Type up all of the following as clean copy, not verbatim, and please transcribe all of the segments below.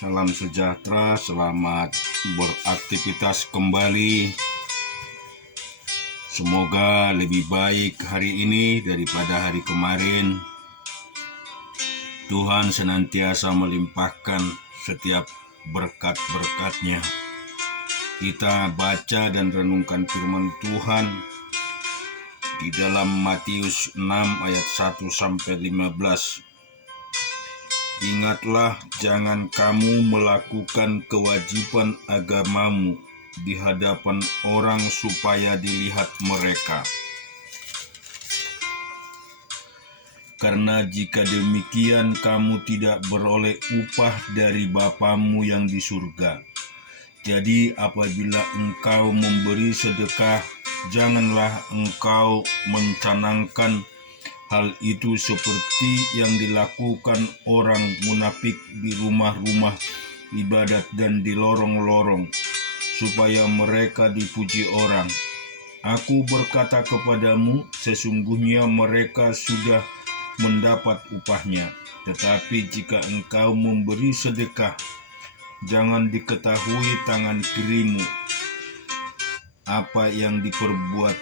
Salam sejahtera, selamat beraktivitas kembali. Semoga lebih baik hari ini daripada hari kemarin. Tuhan senantiasa melimpahkan setiap berkat-berkat-Nya. Kita baca dan renungkan firman Tuhan di dalam Matius 6 ayat 1-15. Ingatlah, jangan kamu melakukan kewajiban agamamu di hadapan orang supaya dilihat mereka. Karena jika demikian kamu tidak beroleh upah dari Bapamu yang di surga. Jadi apabila engkau memberi sedekah, janganlah engkau mencanangkan hal itu seperti yang dilakukan orang munafik di rumah-rumah ibadat dan di lorong-lorong, supaya mereka dipuji orang. Aku berkata kepadamu, sesungguhnya mereka sudah mendapat upahnya. Tetapi jika engkau memberi sedekah, jangan diketahui tangan kirimu apa yang diperbuat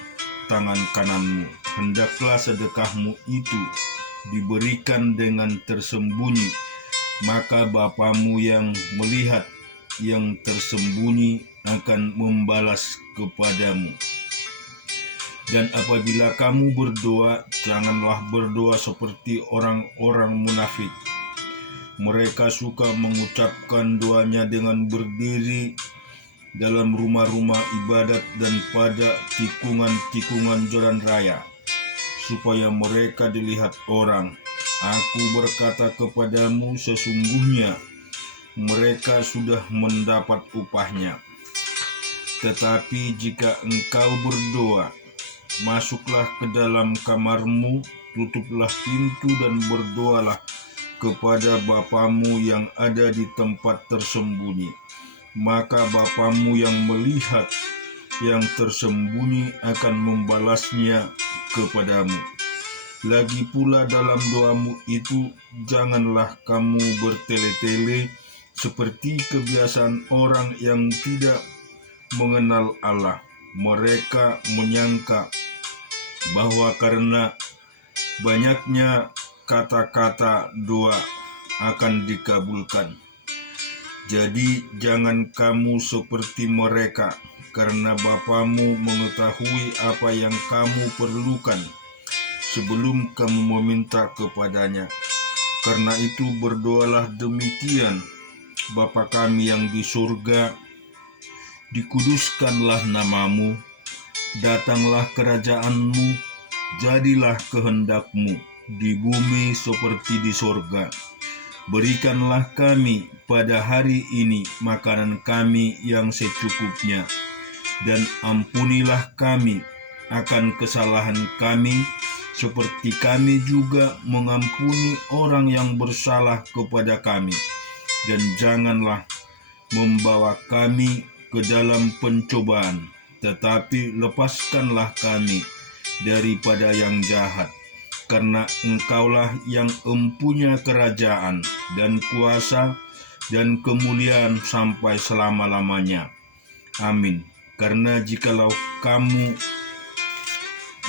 tangan kananmu. Hendaklah sedekahmu itu diberikan dengan tersembunyi, maka Bapamu yang melihat yang tersembunyi akan membalas kepadamu. Dan apabila kamu berdoa, janganlah berdoa seperti orang-orang munafik. Mereka suka mengucapkan doanya dengan berdiri dalam rumah-rumah ibadat dan pada tikungan-tikungan jalan raya, supaya mereka dilihat orang. Aku berkata kepadamu, sesungguhnya mereka sudah mendapat upahnya. Tetapi jika engkau berdoa, masuklah ke dalam kamarmu, tutuplah pintu dan berdoalah kepada Bapamu yang ada di tempat tersembunyi. Maka Bapamu yang melihat yang tersembunyi akan membalasnya kepadamu. Lagi pula dalam doamu itu, janganlah kamu bertele-tele seperti kebiasaan orang yang tidak mengenal Allah. Mereka menyangka bahwa karena banyaknya kata-kata doa akan dikabulkan. Jadi jangan kamu seperti mereka, karena Bapamu mengetahui apa yang kamu perlukan sebelum kamu meminta kepadanya. Karena itu berdoalah demikian: Bapa kami yang di surga, dikuduskanlah namamu, datanglah kerajaanmu, jadilah kehendakmu di bumi seperti di surga. Berikanlah kami pada hari ini makanan kami yang secukupnya, dan ampunilah kami akan kesalahan kami, seperti kami juga mengampuni orang yang bersalah kepada kami. Dan janganlah membawa kami ke dalam pencobaan, tetapi lepaskanlah kami daripada yang jahat. Karena Engkaulah yang empunya kerajaan dan kuasa dan kemuliaan sampai selama-lamanya. Amin. Karena jikalau kamu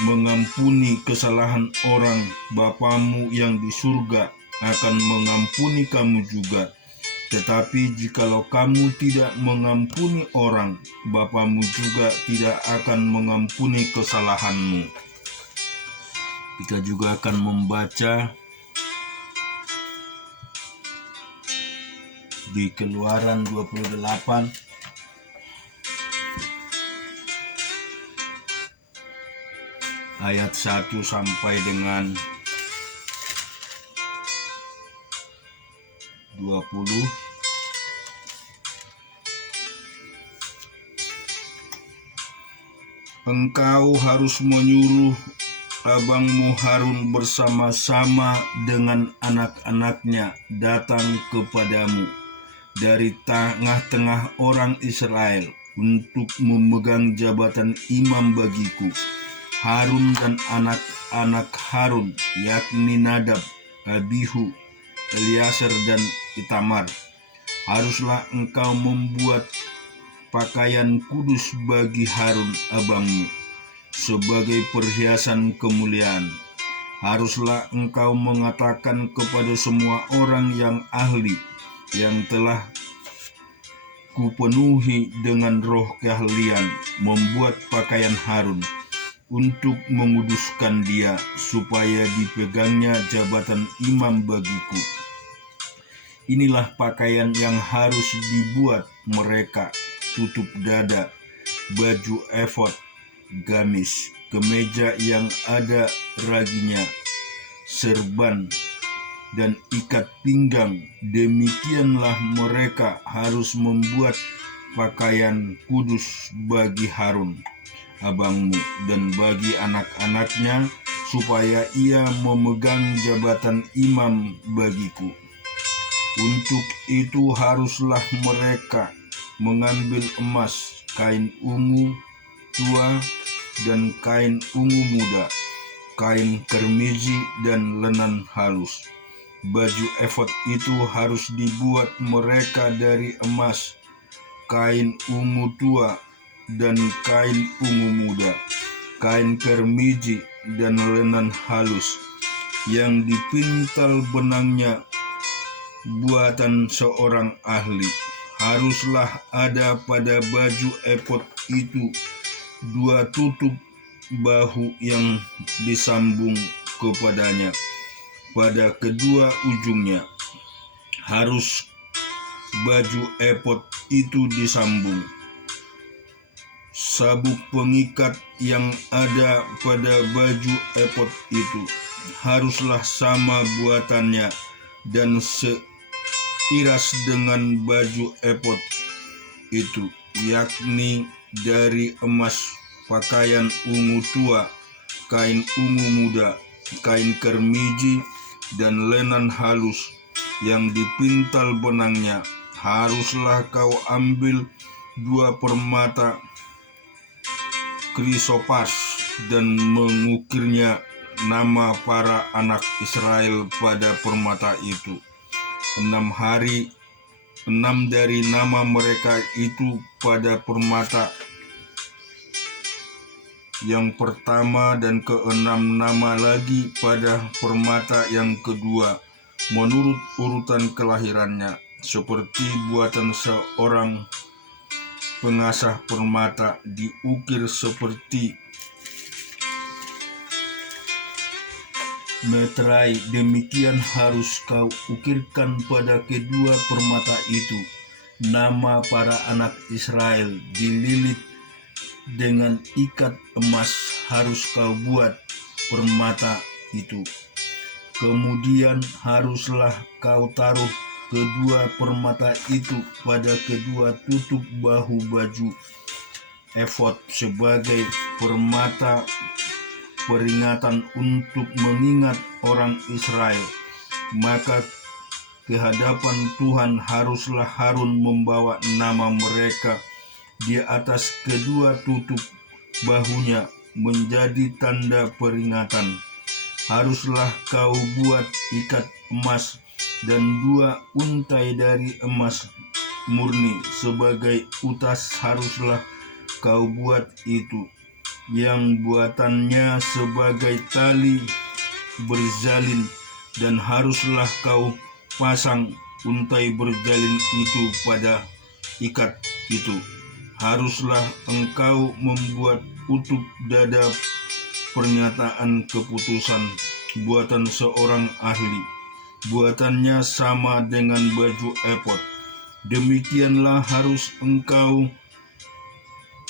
mengampuni kesalahan orang, Bapamu yang di surga akan mengampuni kamu juga. Tetapi jikalau kamu tidak mengampuni orang, Bapamu juga tidak akan mengampuni kesalahanmu. Kita juga akan membaca di Keluaran 28 ayat 1 sampai dengan 20. Engkau harus menyuruh abangmu Harun bersama-sama dengan anak-anaknya datang kepadamu dari tengah-tengah orang Israel untuk memegang jabatan imam bagiku. Harun dan anak-anak Harun, yakni Nadab, Abihu, Eliasar dan Itamar, Haruslah engkau membuat pakaian kudus bagi Harun abangmu sebagai perhiasan kemuliaan. Haruslah engkau mengatakan kepada semua orang yang ahli yang telah kupenuhi dengan roh keahlian membuat pakaian Harun untuk menguduskan dia supaya dipegangnya jabatan imam bagiku. Inilah pakaian yang harus dibuat mereka: tutup dada, baju efod, gamis, kemeja yang ada raginya, serban, dan ikat pinggang. Demikianlah mereka harus membuat pakaian kudus bagi Harun abangmu dan bagi anak-anaknya, supaya ia memegang jabatan imam bagiku. Untuk itu haruslah mereka mengambil emas, kain ungu tua dan kain ungu muda, kain kermizi dan lenan halus. Baju efod itu harus dibuat mereka dari emas, kain ungu tua dan kain ungu muda, kain kermizi dan lenan halus yang dipintal benangnya buatan seorang ahli. Haruslah ada pada baju efod itu 2 tutup bahu yang disambung kepadanya pada kedua ujungnya. Harus baju efod itu disambung. Sabuk pengikat yang ada pada baju efod itu haruslah sama buatannya dan seiras dengan baju efod itu, yakni dari emas, pakaian ungu tua, kain ungu muda, kain kermizi, dan lenan halus yang dipintal benangnya. Haruslah kau ambil 2 permata krisopas dan mengukirnya nama para anak Israel pada permata itu. 6 hari, 6 dari nama mereka itu pada permata yang pertama, dan ke-6 nama lagi pada permata yang kedua, menurut urutan kelahirannya, seperti buatan seorang pengasah permata, diukir seperti meterai. Demikian harus kau ukirkan pada kedua permata itu nama para anak Israel, dililit dengan ikat emas harus kau buat permata itu. Kemudian haruslah kau taruh kedua permata itu pada kedua tutup bahu baju efod sebagai permata peringatan untuk mengingat orang Israel. Maka ke hadapan Tuhan haruslah Harun membawa nama mereka di atas kedua tutup bahunya menjadi tanda peringatan. Haruslah kau buat ikat emas dan 2 untai dari emas murni sebagai utas. Haruslah kau buat itu, yang buatannya sebagai tali berjalin, dan haruslah kau pasang untai berjalin itu pada ikat itu. Haruslah engkau membuat utup dada pernyataan keputusan buatan seorang ahli. Buatannya sama dengan baju efod. Demikianlah harus engkau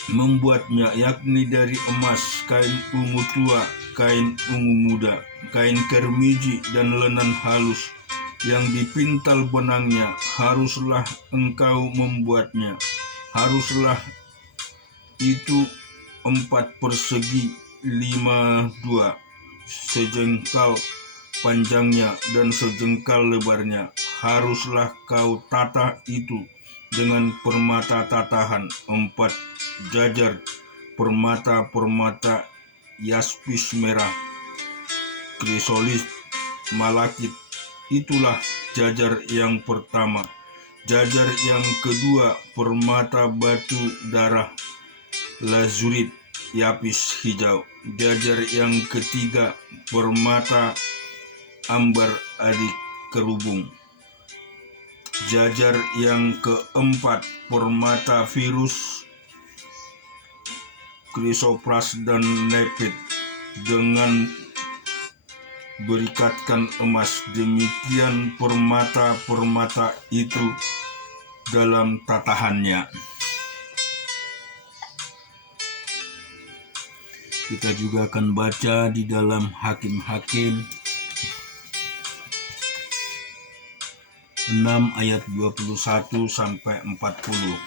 membuatnya, yakni dari emas, kain ungu tua, kain ungu muda, kain kermizi, dan lenan halus yang dipintal benangnya. Haruslah engkau membuatnya. Haruslah itu 4 persegi 5/2, sejengkal panjangnya dan sejengkal lebarnya. Haruslah kau tata itu dengan permata tatahan 4 jajar permata-permata yaspis merah, krisolis, malakit. Itulah jajar yang pertama. Jajar yang kedua permata batu darah lazurit yapis hijau. Jajar yang ketiga permata ambar adik kerubung. Jajar yang keempat permata virus krisopras dan nepit dengan berikatkan emas. Demikian permata-permata itu dalam tatahannya. Kita juga akan baca di dalam Hakim-Hakim 6 ayat 21 sampai 40.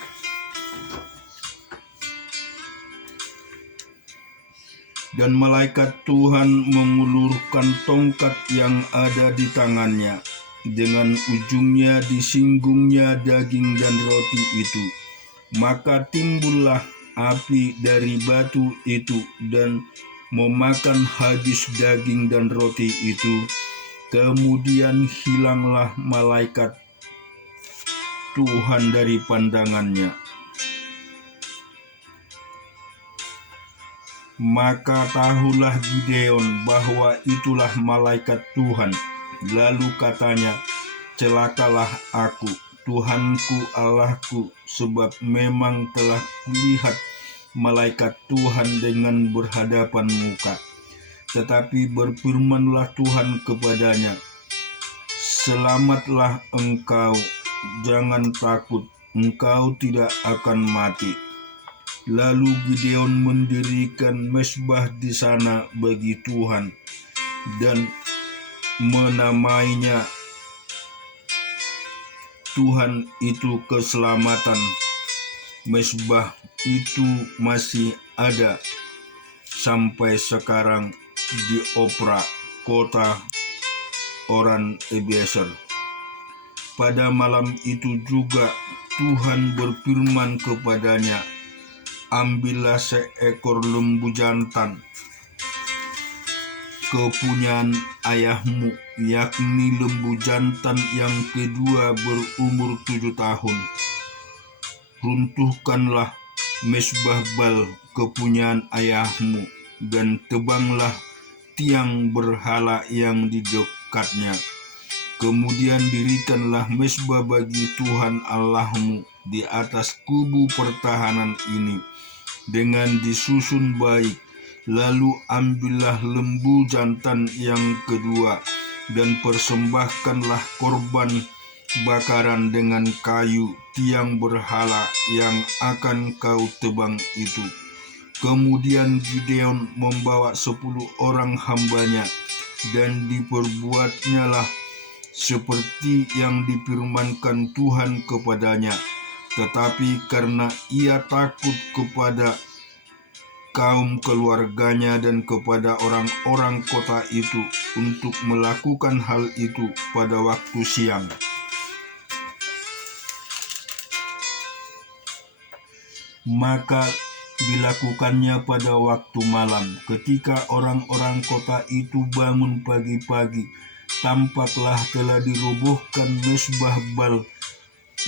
Dan malaikat Tuhan mengulurkan tongkat yang ada di tangannya. Dengan ujungnya disinggungnya daging dan roti itu. Maka timbullah api dari batu itu dan memakan habis daging dan roti itu. Kemudian hilanglah malaikat Tuhan dari pandangannya. Maka tahulah Gideon bahwa itulah malaikat Tuhan. Lalu katanya, celakalah aku, Tuhanku Allahku, sebab memang telah kulihat malaikat Tuhan dengan berhadapan muka. Tetapi berfirmanlah Tuhan kepadanya, selamatlah engkau, jangan takut, engkau tidak akan mati. Lalu Gideon mendirikan mezbah di sana bagi Tuhan dan menamainya Tuhan itu keselamatan. Mezbah itu masih ada sampai sekarang di Opra, kota orang Ebiezer. Pada malam itu juga Tuhan berfirman kepadanya, ambillah seekor lembu jantan kepunyaan ayahmu, yakni lembu jantan yang kedua berumur 7 tahun. Runtuhkanlah mezbah Bal kepunyaan ayahmu, dan tebanglah tiang berhala yang di dekatnya. Kemudian dirikanlah mezbah bagi Tuhan Allahmu di atas kubu pertahanan ini dengan disusun baik. Lalu ambillah lembu jantan yang kedua dan persembahkanlah korban bakaran dengan kayu tiang berhala yang akan kau tebang itu. Kemudian Gideon membawa 10 orang hambanya, dan diperbuatnyalah seperti yang difirmankan Tuhan kepadanya. Tetapi karena ia takut kepada kaum keluarganya dan kepada orang-orang kota itu untuk melakukan hal itu pada waktu siang, maka dilakukannya pada waktu malam. Ketika orang-orang kota itu bangun pagi-pagi, tampaklah telah dirobohkan mezbah Bal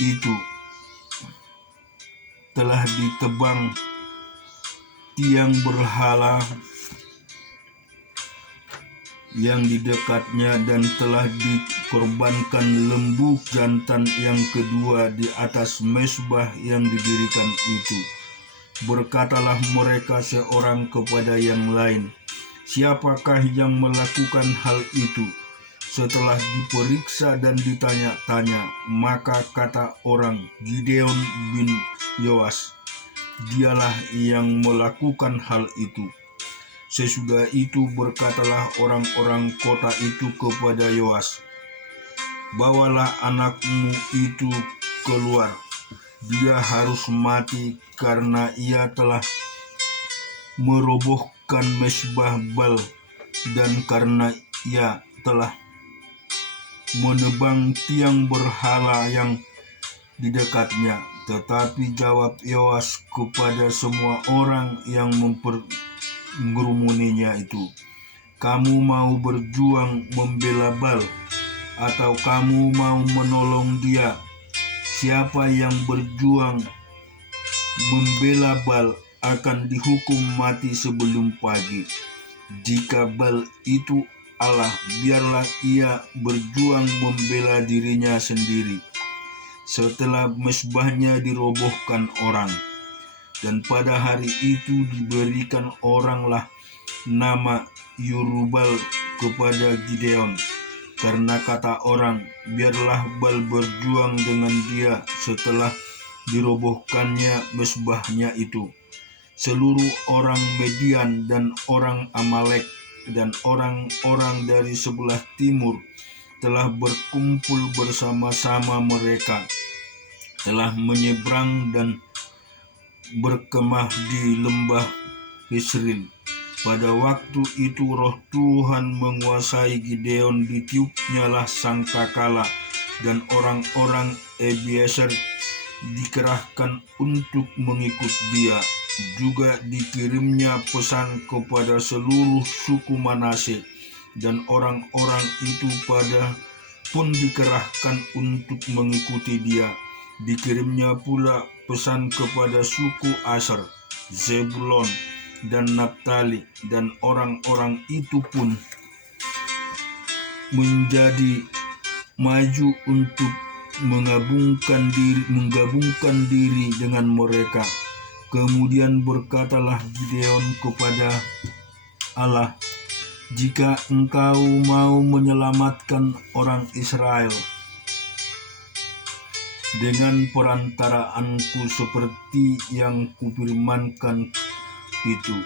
itu, telah ditebang tiang berhala yang di dekatnya, dan telah dikorbankan lembu jantan yang kedua di atas mezbah yang didirikan itu. Berkatalah mereka seorang kepada yang lain, siapakah yang melakukan hal itu? Setelah diperiksa dan ditanya-tanya, maka kata orang, Gideon bin Yoas, dialah yang melakukan hal itu. Sesudah itu berkatalah orang-orang kota itu kepada Yoas, bawalah anakmu itu keluar, dia harus mati karena ia telah merobohkan mezbah Bal dan karena ia telah menebang tiang berhala yang di dekatnya. Tetapi jawab Yoas kepada semua orang yang mengerumuninya itu, kamu mau berjuang membela Bal, atau kamu mau menolong dia? Siapa yang berjuang membela Baal akan dihukum mati sebelum pagi. Jika Baal itu Allah, biarlah ia berjuang membela dirinya sendiri setelah mezbahnya dirobohkan orang. Dan pada hari itu diberikan oranglah nama Yerubal kepada Gideon, karena kata orang, biarlah Baal berjuang dengan dia setelah dirobohkannya mezbahnya itu. Seluruh orang Median dan orang Amalek dan orang-orang dari sebelah timur telah berkumpul bersama-sama, mereka telah menyeberang dan berkemah di lembah Hisrin. Pada waktu itu roh Tuhan menguasai Gideon, ditiupnyalah sangkakala dan orang-orang Ebiezer dikerahkan untuk mengikut dia. Juga dikirimnya pesan kepada seluruh suku Manase, dan orang-orang itu pun dikerahkan untuk mengikuti dia. Dikirimnya pula pesan kepada suku Aser, Zebulon, dan Naftali, dan orang-orang itu pun menjadi maju untuk menggabungkan diri dengan mereka. Kemudian berkatalah Gideon kepada Allah, jika engkau mau menyelamatkan orang Israel dengan perantaraanku seperti yang kufirmankan itu,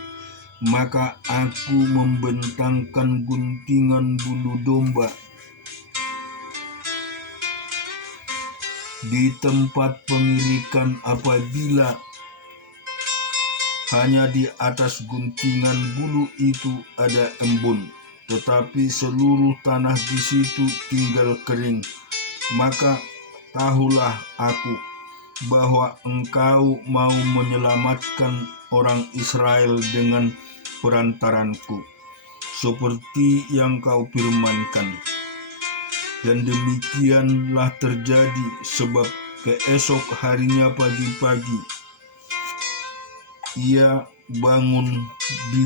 maka aku membentangkan guntingan bulu domba di tempat pengirikan apabila hanya di atas guntingan bulu itu ada embun, tetapi seluruh tanah di situ tinggal kering. Maka tahulah aku bahwa engkau mau menyelamatkan orang Israel dengan perantaranku, seperti yang kau firmankan. Dan demikianlah terjadi, sebab keesok harinya pagi-pagi ia bangun, di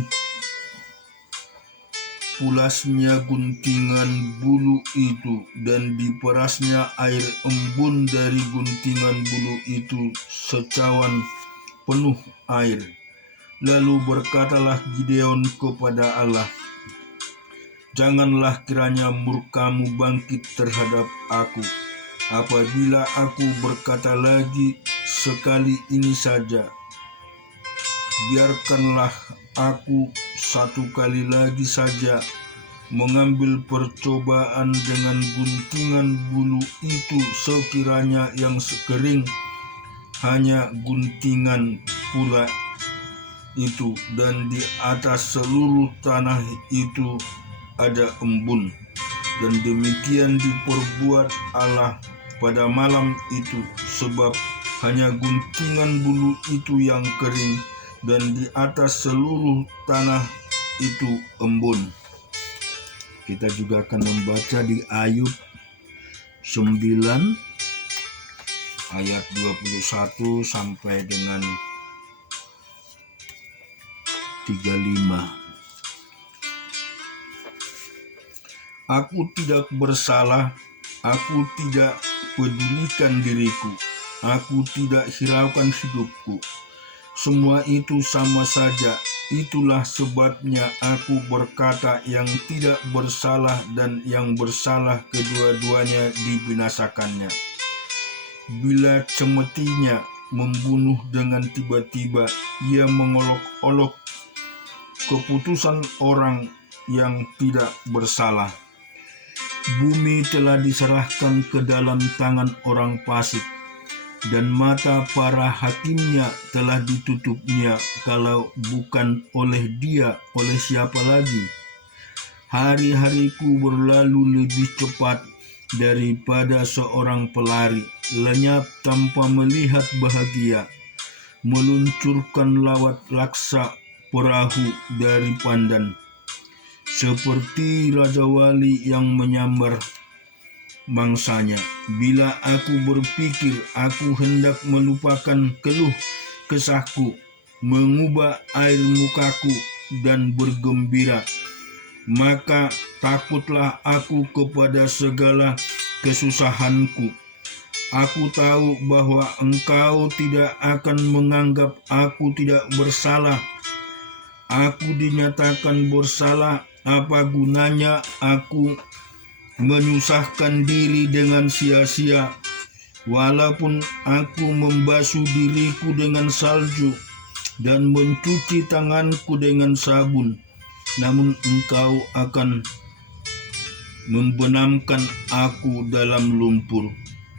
pulasnya guntingan bulu itu, dan diperasnya air embun dari guntingan bulu itu secawan penuh air. Lalu berkatalah Gideon kepada Allah, janganlah kiranya murkamu bangkit terhadap aku, apabila aku berkata lagi sekali ini saja. Biarkanlah aku satu kali lagi saja mengambil percobaan dengan guntingan bulu itu, sekiranya yang sekering hanya guntingan pula itu, dan di atas seluruh tanah itu ada embun. Dan demikian diperbuat Allah pada malam itu, sebab hanya guntingan bulu itu yang kering, dan di atas seluruh tanah itu embun. Kita juga akan membaca di Ayub 9 ayat 21 sampai dengan 35. Aku tidak bersalah, aku tidak pedulikan diriku, aku tidak hiraukan hidupku. Semua itu sama saja. Itulah sebabnya aku berkata, yang tidak bersalah dan yang bersalah kedua-duanya dibinasakannya. Bila cemetinya membunuh dengan tiba-tiba, ia mengolok-olok keputusan orang yang tidak bersalah. Bumi telah diserahkan ke dalam tangan orang fasik, dan mata para hakimnya telah ditutupnya. Kalau bukan oleh dia, oleh siapa lagi? Hari-hariku berlalu lebih cepat daripada seorang pelari, lenyap tanpa melihat bahagia, meluncurkan lawat laksa perahu dari pandan, seperti raja wali yang menyambar mangsanya. Bila aku berpikir aku hendak melupakan keluh kesahku, mengubah air mukaku dan bergembira, maka takutlah aku kepada segala kesusahanku. Aku tahu bahwa Engkau tidak akan menganggap aku tidak bersalah. Aku dinyatakan bersalah, apa gunanya aku menyusahkan diri dengan sia-sia? Walaupun aku membasuh diriku dengan salju dan mencuci tanganku dengan sabun, namun Engkau akan membenamkan aku dalam lumpur,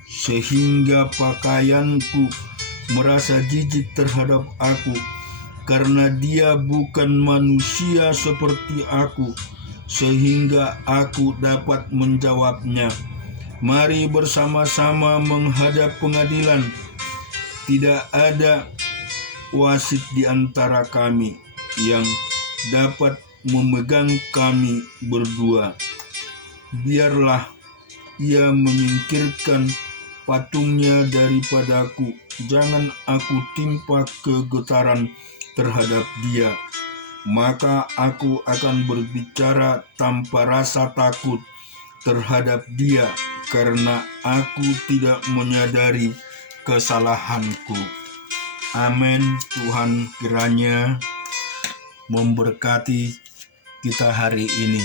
sehingga pakaianku merasa jijik terhadap aku, karena dia bukan manusia seperti aku, sehingga aku dapat menjawabnya. Mari bersama-sama menghadap pengadilan. Tidak ada wasit di antara kami yang dapat memegang kami berdua. Biarlah ia menyingkirkan patungnya daripadaku. Jangan aku timpa kegetaran terhadap dia. Maka aku akan berbicara tanpa rasa takut terhadap dia, karena aku tidak menyadari kesalahanku. Amin. Tuhan kiranya memberkati kita hari ini.